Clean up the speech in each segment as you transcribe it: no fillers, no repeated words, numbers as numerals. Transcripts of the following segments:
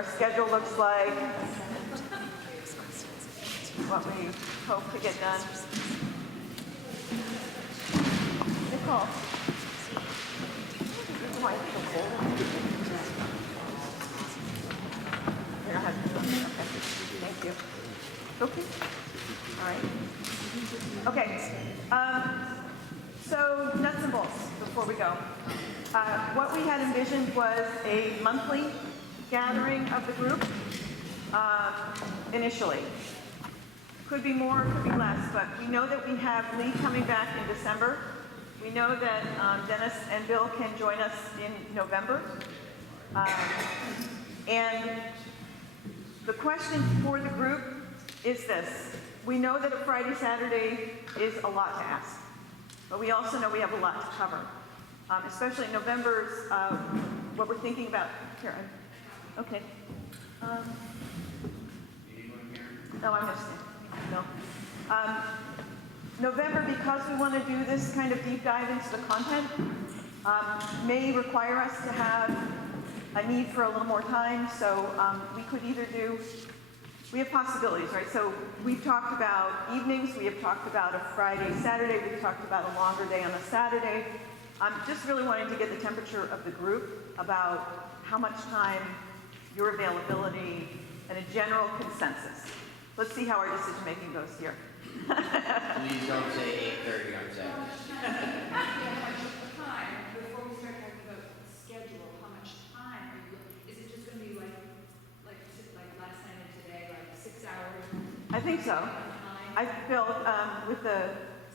our schedule looks like, what we hope to get done. Nicole. Okay. Thank you. Okay. All right. Okay. So nuts and bolts before we go. What we had envisioned was a monthly gathering of the group initially. Could be more, could be less, but we know that we have Lee coming back in December. We know that Dennis and Bill can join us in November. And the question for the group is this. We know that a Friday, Saturday is a lot to ask, but we also know we have a lot to cover. Especially in November's, what we're thinking about. Here, okay. No, I'm just, no. November, because we want to do this kind of deep dive into the content, may require us to have a need for a little more time, so we could either do, we have possibilities, right? So we've talked about evenings, we have talked about a Friday, Saturday, we've talked about a longer day on a Saturday. I'm just really wanting to get the temperature of the group about how much time, your availability, and a general consensus. Let's see how our decision making goes here. Please don't say 8:30 on Saturday. Time, before we start talking about schedule, how much time are you looking? Is it just going to be like last night and today, like 6 hours? I think so. I felt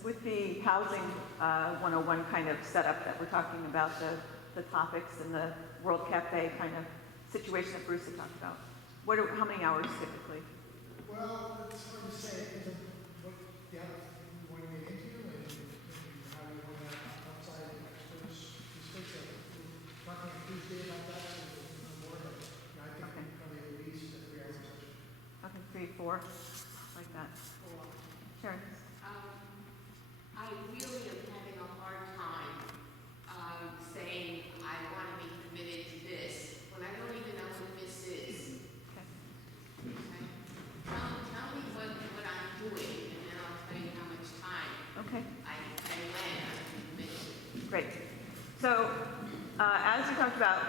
with the housing 101 kind of setup that we're talking about, the topics and the World Cafe kind of situation that Bruce had talked about. How many hours typically? Well, it's hard to say. What depth you want to get into and how you want to outside experts. We're talking on Tuesday about that, so more. I think Okay. probably at least a 3 hour session. Okay, 3, 4, like that. Sharon? I really am having a hard time saying I want to be committed to this when I don't even know what this is. Okay. Okay? Tell me what I'm doing, and then I'll tell you how much time Okay. I when I'm committed. Great. So, as we talked about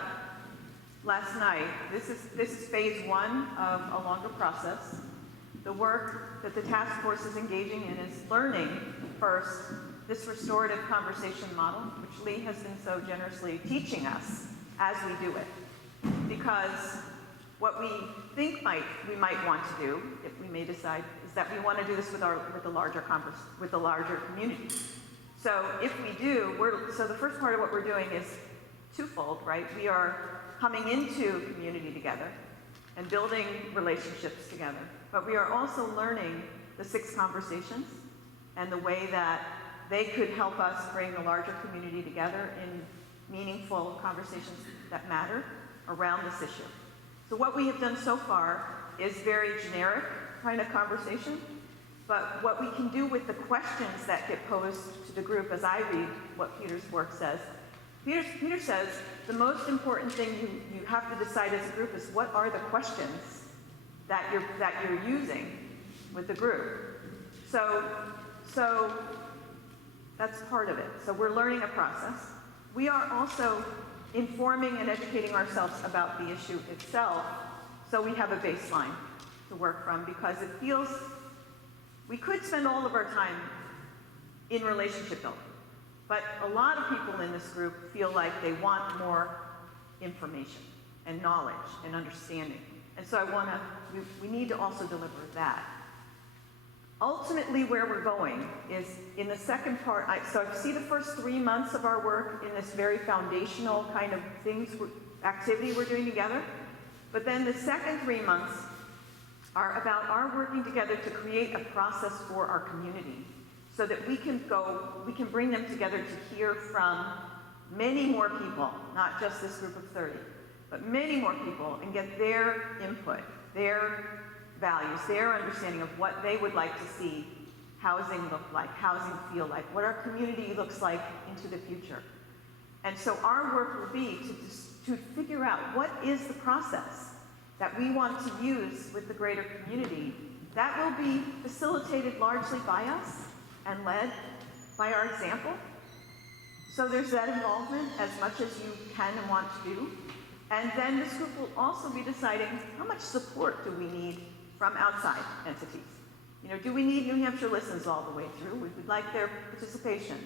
last night, this is phase 1 of a longer process. The work that the task force is engaging in is learning first this restorative conversation model, which Lee has been so generously teaching us as we do it. Because what we think we might want to do, if we may decide, is that we want to do this with the larger community. So if we do, so the first part of what we're doing is twofold, right? We are coming into community together and building relationships together. But we are also learning the 6 conversations and the way that they could help us bring the larger community together in meaningful conversations that matter around this issue. So what we have done so far is very generic kind of conversation, but what we can do with the questions that get posed to the group, as I read what Peter's work says, Peter says the most important thing you have to decide as a group is what are the questions that you're using with the group. So that's part of it. So we're learning a process. We are also informing and educating ourselves about the issue itself, so we have a baseline to work from, because it feels we could spend all of our time in relationship building, but a lot of people in this group feel like they want more information and knowledge and understanding. And so we need to also deliver that. Ultimately, where we're going is in the second part. So I see the first 3 months of our work in this very foundational kind of activity we're doing together. But then the second 3 months are about our working together to create a process for our community, so that we can bring them together to hear from many more people, not just this group of 30, but many more people, and get their input, their values, their understanding of what they would like to see housing look like, housing feel like, what our community looks like into the future. And so our work will be to figure out what is the process that we want to use with the greater community, that will be facilitated largely by us and led by our example. So there's that involvement as much as you can and want to do. And then this group will also be deciding how much support do we need from outside entities. You know, do we need New Hampshire Listens all the way through? We would like their participation.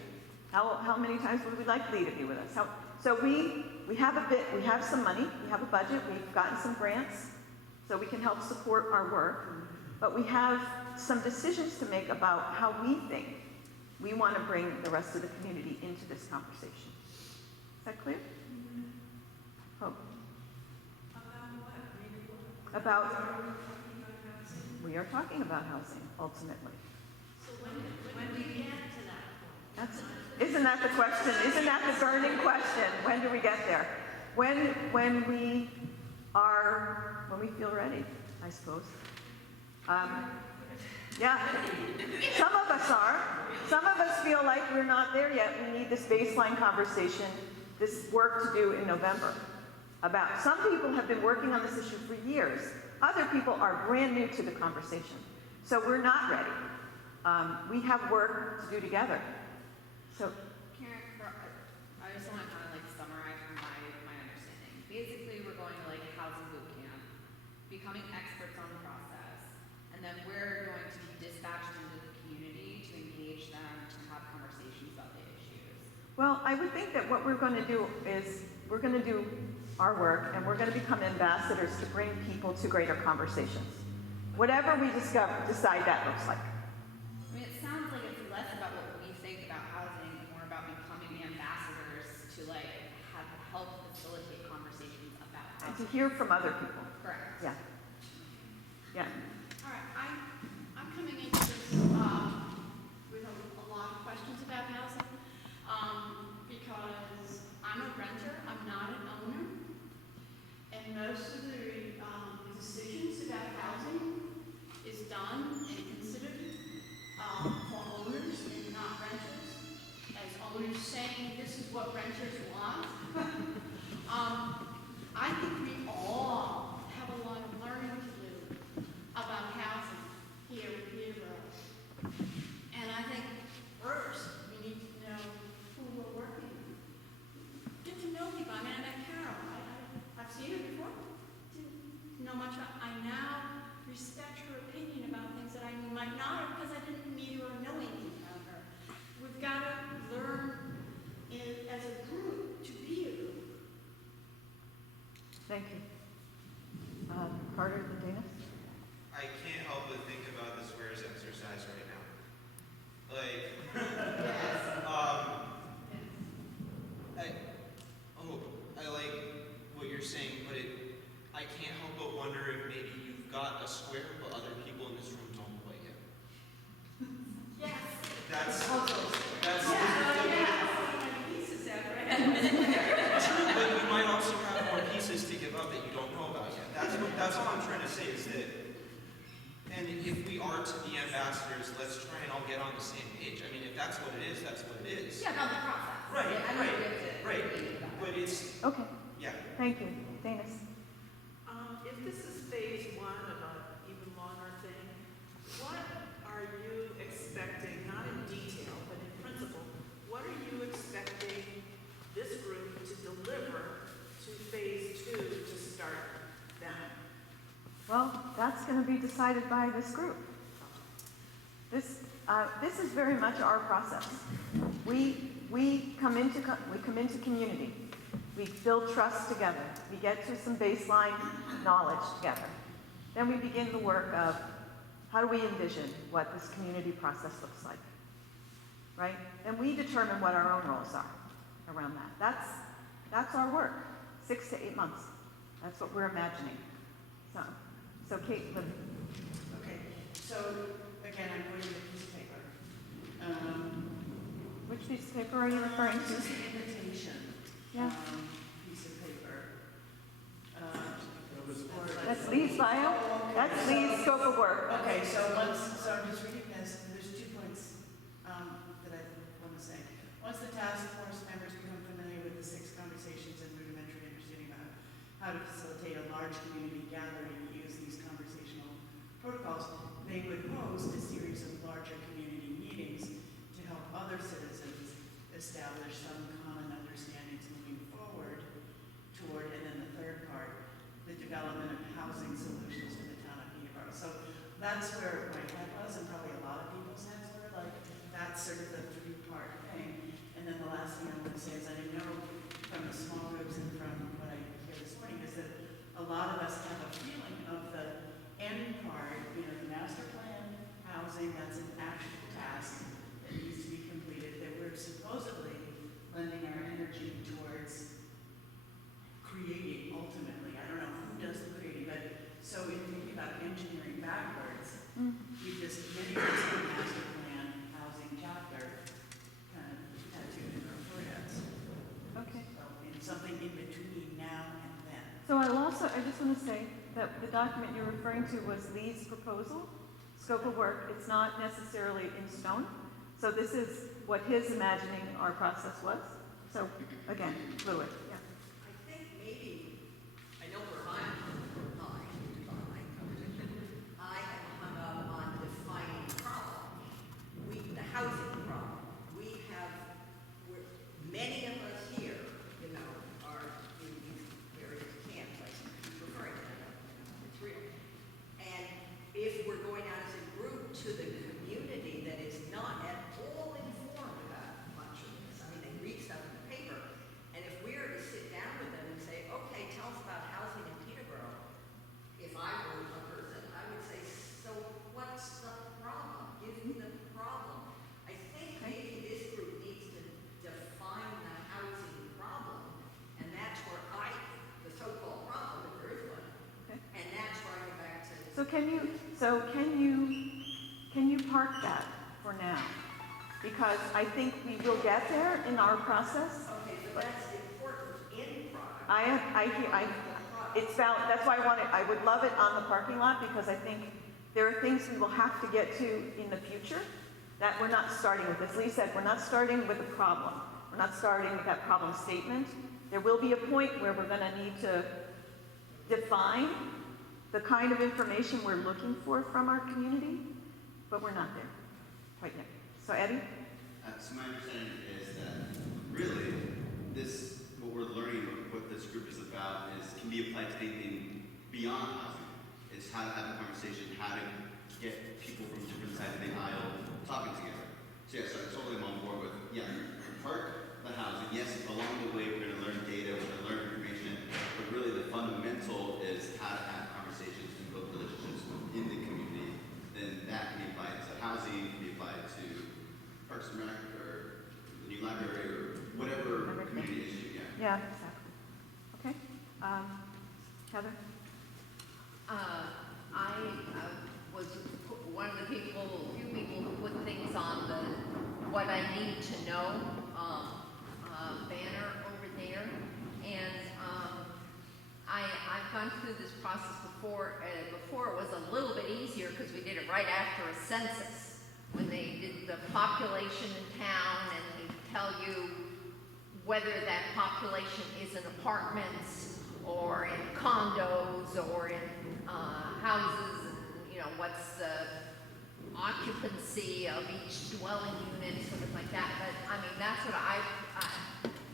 How many times would we like Lee to be with us? So we have we have some money, we have a budget, we've gotten some grants, so we can help support our work, but we have some decisions to make about how we think we want to bring the rest of the community into this conversation. Is that clear? Hope. About we are talking about housing, ultimately. So when do we get to that point? Isn't that the question? Isn't that the burning question? When do we get there? When we feel ready, I suppose. Yeah, some of us are. Some of us feel like we're not there yet. We need this baseline conversation, this work to do in November. Some people have been working on this issue for years. Other people are brand new to the conversation. So we're not ready. We have work to do together. So, Karen, I just want to kind of like summarize from my understanding. Basically, we're going to like housing boot camp, becoming experts on the process, and then we're going to be dispatched into the community to engage them to have conversations about the issues. well, I would think that what we're going to do is we're going to do our work and we're going to become ambassadors to bring people to greater conversations. Whatever we decide that looks like. I mean, it sounds like it's less about what we think about housing, more about becoming ambassadors to like help facilitate conversations about And to housing. hear from other people. Correct. Yeah. Yeah. All right, I'm coming into this with a lot of questions about housing, because I'm a renter, I'm not an owner, and most of the decisions about housing is done and considered for owners and not renters, as owners saying this is what renters want. I think we all have a lot of learning to do about housing here in Peterborough. And I think first, we need to know who we're working with. Get to know people. I mean, I met Carol. I've seen her before. Didn't know much. I now respect her opinion about things that I might not have because I didn't meet her or know anything about her. We've got to learn as a group to be a group. Thank you. Carter and Dana? I can't help but think about the swears exercise right now. Like, I like what you're saying, but I can't help but wonder if maybe you've got a square, but other people in this room don't quite yet. Yes. That's Pieces out, right? true, but you might also have more pieces to give up that you don't know about yet. That's all I'm trying to say is that, and if we are to be ambassadors, let's try and all get on the same page. I mean, if that's what it is, that's what it is. Yeah, about the process. Right, Yeah, I don't think we have to right. debate about it. But it's, Okay, yeah. thank you. Dana? If this is phase one of an even longer thing, what are you expecting, not in detail, but in principle, what are you expecting this group to deliver to phase two to start then? Well, that's going to be decided by this group. This is very much our process. We come into community. We build trust together. We get to some baseline knowledge together. Then we begin the work of how do we envision what this community process looks like, right? And we determine what our own roles are around that. That's our work, 6 to 8 months. That's what we're imagining. So Kate, Okay, so again, I'm putting the piece of paper. which piece of paper are you referring to? This is the invitation. Yeah. Piece of paper. That's Lee's bio? That's Lee's scope of work. Okay, so I'm just reading this, and there's 2 points that I want to say. Once the task force members become familiar with the 6 conversations and rudimentary understanding about how how to facilitate a large community gathering, use these conversational protocols, they would host a series of larger community meetings to help other citizens establish some common understandings moving forward toward, and then the third part, the development of housing solutions for the town of Peterborough. So that's where my head was, and probably a lot of people's heads were, like, that's sort of the three-part thing. And then the last thing I want to say is I know from the small groups and from what I hear this morning is that a lot of us have a feeling of the end part, you know, the master plan, housing, that's an actual task that needs to be completed, that we're supposedly lending our energy towards creating ultimately. I don't know who does the creating, but so in thinking about engineering backwards, we just, many of us in the master plan housing chapter kind of tattooed in our foreheads. Okay. So in something in between now and then. So I just want to say that the document you're referring to was Lee's proposal, scope of work. It's not necessarily in stone. So this is what his imagining our process was. So again, fluid, yeah. I think maybe, I know where I'm I am hung up on defining the problem. The housing problem. We have, many of us here, you know, are in these various camps, I keep referring to them, it's real. And if we're going out as a group to the community that is not at all informed about much of this, I mean, they read stuff in the paper, and if we are to sit down with them and say, okay, tell us about housing in Peterborough, if I were a person, I would say, so what's the problem? Give me the problem. I think maybe this group needs to define the housing problem, and that's where the so-called problem, if there is one, Okay. and that's where I go back to. So can you park that for now? Because I think we will get there in our process. Okay, so that's important in product. It's valid. That's why I would love it on the parking lot, because I think there are things we will have to get to in the future that we're not starting with. As Lee said, we're not starting with a problem. We're not starting with that problem statement. There will be a point where we're going to need to define the kind of information we're looking for from our community, but we're not there quite yet. So Eddie? So my understanding is that really what we're learning, what this group is about, can be applied to anything beyond housing. It's how to have a conversation, how to get people from different sides of the aisle talking together. So yes, I totally am on board with, park the housing. Yes, along the way we're going to learn data, we're going to learn information, but really the fundamental is how to have conversations and build relationships in the community. Then that can be applied to housing, can be applied to Parks and Rec, or the new library, or whatever community issue, Yeah, exactly. Okay. Heather? I was one of the few people who put things on the what I need to know banner over there, and I've gone through this process before. Before it was a little bit easier because we did it right after a census, when they did the population in town, and they tell you whether that population is in apartments or in condos or in houses, and, you know, what's the occupancy of each dwelling unit, sort of like that. But I mean, that's what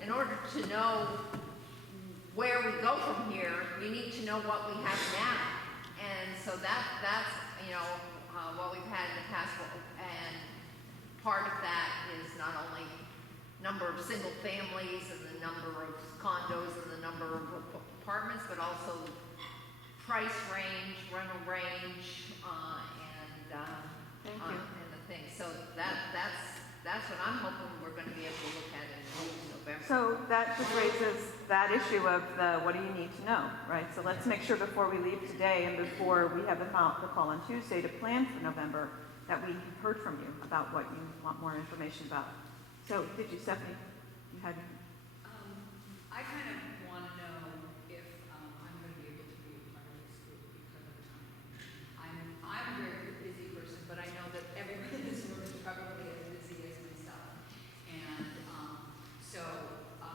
in order to know where we go from here, you need to know what we have now. And so that's you know, what we've had in the past, and part of that is not only number of single families and the number of condos and the number of apartments, but also price range, rental range, Thank you. and the thing. So that's what I'm hoping we're going to be able to look at in November. So that just raises that issue of the what do you need to know, right? So let's make sure before we leave today and before we have the call on Tuesday to plan for November that we have heard from you about what you want more information about. So did you, Stephanie? You had... I kind of want to know if I'm going to be able to be a part of this group because of time. I'm a very busy person, but I know that everyone in this room is probably as busy as myself. And so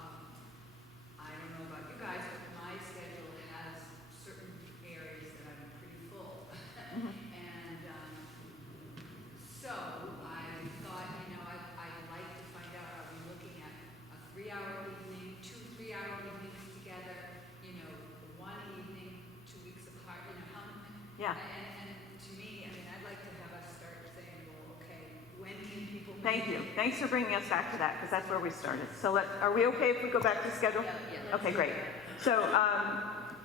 I don't know about you guys, but my schedule has And, so I thought, I'd like to find out, are we looking at a 3-hour evening, 2 3-hour evenings together, one evening, 2 weeks apart, how many? Yeah. And to me, I'd like to have us start saying, well, okay, when can people meet? Thank you. Thanks for bringing us back to that, because that's where we started. So are we okay if we go back to schedule? Yeah. Okay, great. So,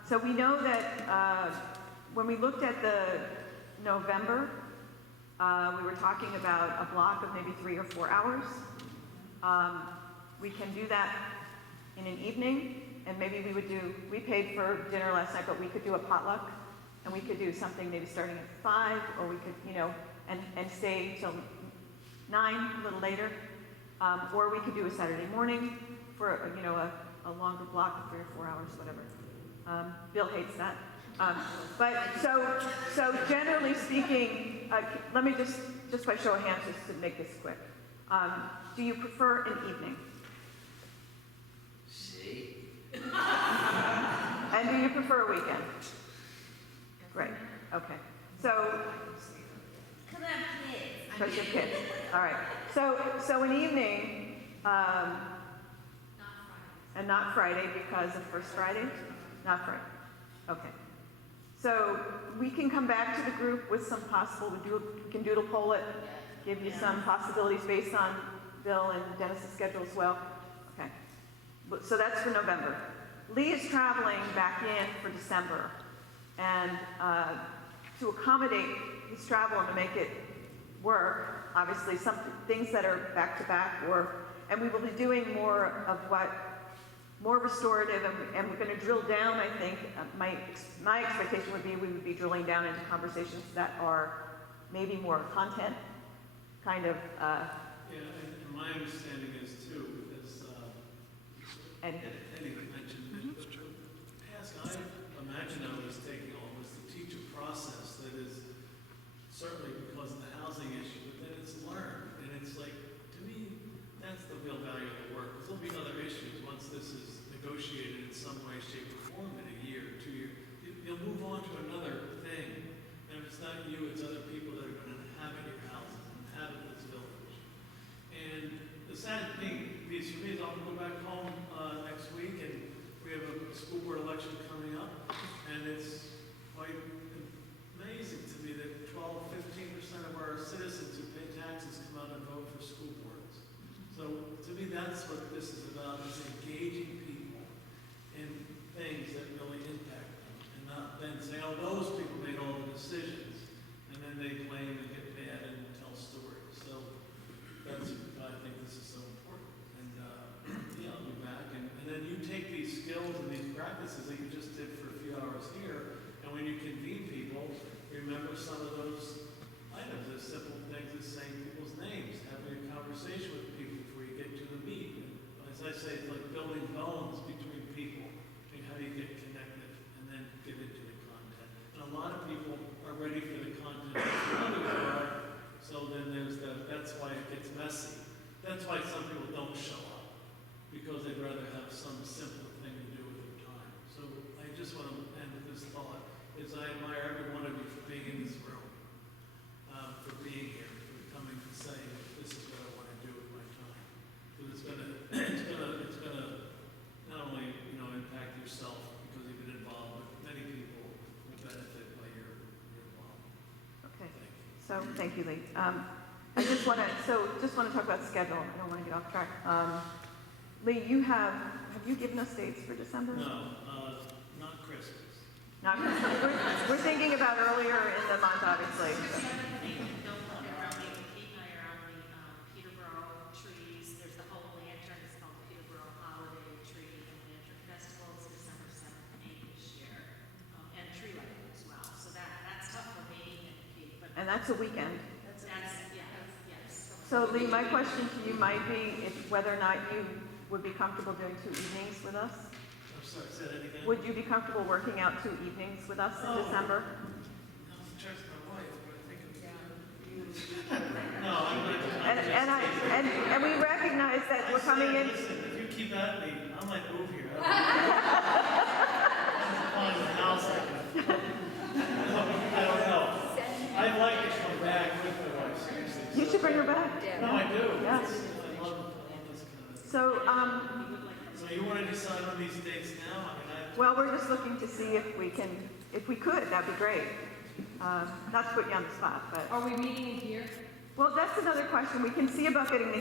so we know that when we looked at the November, we were talking about a block of maybe 3 or 4 hours. We can do that in an evening, and maybe we paid for dinner last night, but we could do a potluck, and we could do something maybe starting at 5, or we could, and stay till 9, a little later. Or we could do a Saturday morning for, a longer block of 3 or 4 hours, whatever. Bill hates that. But so generally speaking, let me just by show of hands, just to make this quick. Do you prefer an evening? See? And do you prefer a weekend? Great, okay. So, Come on, kids. because you're kids. All right. So an evening, and not Friday because of First Friday? Not Friday. Okay. So we can come back to the group with some possible, we can doodle poll it, give you some possibilities based on Bill and Dennis's schedule as well. Okay. So that's for November. Lee is traveling back in for December. And to accommodate his travel and to make it work, obviously some things that are back-to-back and we will be doing more of more restorative, and we're going to drill down, I think. My expectation would be we would be drilling down into conversations that are maybe more content, kind of. Yeah, and my understanding is too, because Eddie mentioned that the past, I imagine I was taking almost the teacher process that is certainly because of the housing issue, but then it's learned, and it's like, to me, that's the real value of the work, because there'll be other issues once this is negotiated in some way, shape, or form in a year, 2 years. You'll move on to another thing, and if it's not you, it's other people that are going to inhabit your houses, inhabit this village. And the sad thing is for me is I'm going to go back home next week, and we have a school board election coming up, and it's quite amazing to me that 12-15% of our citizens who pay taxes come out and vote for school boards. So to me, that's what this is about, is engaging people in things that really impact them, and not then say, oh, those people made all the decisions, and then they blame and get mad and tell stories. So that's why I think this is so important. And I'll be back, and then you take these skills and these practices that you just did for a few hours here, and when you convene people, remember some of those items, as simple things as saying people's names, having a conversation with people before you get to the meet. And as I say, it's like building bones between people, and how do you get connected, and then get into the content. And a lot of people are ready for the content, others are, so then that's why it gets messy. That's why some people don't show up, because they'd rather have some simpler thing to do with their time. So I just want to end with this thought, is I admire every one of you for being in this room, for being here, for coming and saying, this is what I want to do with my time. Because it's gonna not only, impact yourself because you've been involved, but many people will benefit by your involvement. Okay. Thank you. So thank you, Lee. I just want to talk about schedule. I don't want to get off track. Lee, have you given us dates for December? No, not Christmas. Not we're thinking about earlier in the month, obviously. Peterborough trees. There's the whole lantern. It's called the Peterborough Holiday Tree and Lantern Festival. It's December 7th and 8th this year, and tree lighting as well. So that's tough for me and Pete, but And that's a weekend. yes. So Lee, my question to you might be whether or not you would be comfortable doing 2 evenings with us. I'm sorry, say that again? Would you be comfortable working out 2 evenings with us in December? I'll check with my wife, but I think it's No, And we recognize that we're coming in. Listen, if you keep at me, I might move here. I don't know. You should bring her back. No, I do. Yes. I love this kind of. So, So you want to decide on these dates now? I mean, well, we're just looking to see if we could, that'd be great. Not to put you on the spot, but, Are we meeting in here? well, that's another question. We can see about getting the